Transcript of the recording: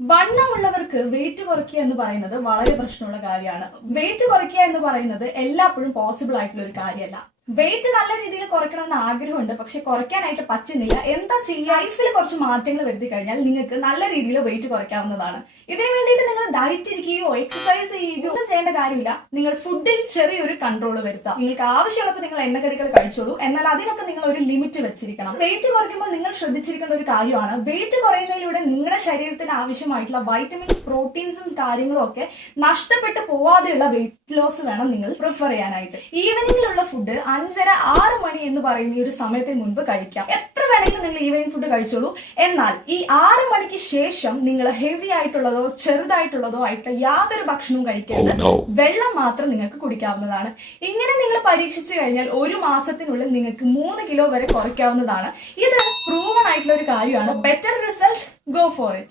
വണ്ണമുള്ളവർക്ക് wait കുറയ്ക്കുക എന്ന് പറയുന്നത് വളരെ പ്രശ്നമുള്ള കാര്യമാണ്. വെയിറ്റ് കുറയ്ക്കുക എന്ന് പറയുന്നത് എല്ലായ്പ്പോഴും പോസിബിൾ ആയിട്ടുള്ള ഒരു കാര്യമല്ല. വെയിറ്റ് നല്ല രീതിയിൽ കുറയ്ക്കണമെന്ന് ആഗ്രഹമുണ്ട്, പക്ഷെ കുറയ്ക്കാനായിട്ട് പറ്റുന്നില്ല. എന്താ ചെയ്യുക? ലൈഫിൽ കുറച്ച് മാറ്റങ്ങൾ വരുത്തി കഴിഞ്ഞാൽ നിങ്ങൾക്ക് നല്ല രീതിയിൽ വെയിറ്റ് കുറയ്ക്കാവുന്നതാണ്. ഇതിനു വേണ്ടിയിട്ട് നിങ്ങൾ ഡയറ്റ് ഇരിക്കുകയോ എക്സസൈസ് ചെയ്യുകയോ ഒന്നും ചെയ്യേണ്ട കാര്യമില്ല. നിങ്ങൾ ഫുഡിൽ ചെറിയൊരു കൺട്രോൾ വരുത്താം. നിങ്ങൾക്ക് ആവശ്യമുള്ളപ്പോൾ നിങ്ങൾ എണ്ണക്കടികൾ കഴിച്ചോളൂ, എന്നാൽ അതിനൊക്കെ നിങ്ങൾ ഒരു ലിമിറ്റ് വെച്ചിരിക്കണം. വെയിറ്റ് കുറയ്ക്കുമ്പോൾ നിങ്ങൾ ശ്രദ്ധിച്ചിരിക്കേണ്ട ഒരു കാര്യമാണ്, വെയിറ്റ് കുറയുന്നതിലൂടെ നിങ്ങളുടെ ശരീരത്തിന് ആവശ്യമായിട്ടുള്ള വൈറ്റമിൻസ്, പ്രോട്ടീൻസും കാര്യങ്ങളും ഒക്കെ നഷ്ടപ്പെട്ടു പോവാതെയുള്ള വെയിറ്റ് ലോസ് വേണം നിങ്ങൾ പ്രിഫർ ചെയ്യാനായിട്ട്. ഈവനിങ്ങിലുള്ള ഫുഡ് 5:30-6 മണി എന്ന് പറയുന്ന ഈ ഒരു സമയത്തിന് മുൻപ് കഴിക്കാം. എത്ര വേണമെങ്കിലും നിങ്ങൾ ഈവനിങ് ഫുഡ് കഴിച്ചോളൂ. എന്നാൽ ഈ 6 മണിക്ക് ശേഷം നിങ്ങൾ ഹെവി ആയിട്ടുള്ളതോ ചെറുതായിട്ടുള്ളതോ ആയിട്ട് യാതൊരു ഭക്ഷണവും കഴിക്കരുത്. വെള്ളം മാത്രം നിങ്ങൾക്ക് കുടിക്കാവുന്നതാണ്. ഇങ്ങനെ നിങ്ങൾ പരീക്ഷിച്ചു കഴിഞ്ഞാൽ 1 മാസത്തിനുള്ളിൽ നിങ്ങൾക്ക് 3 കിലോ വരെ കുറയ്ക്കാവുന്നതാണ്. ഇത് പ്രൂവൺ ആയിട്ടുള്ള ഒരു കാര്യമാണ്. Better result, go for it.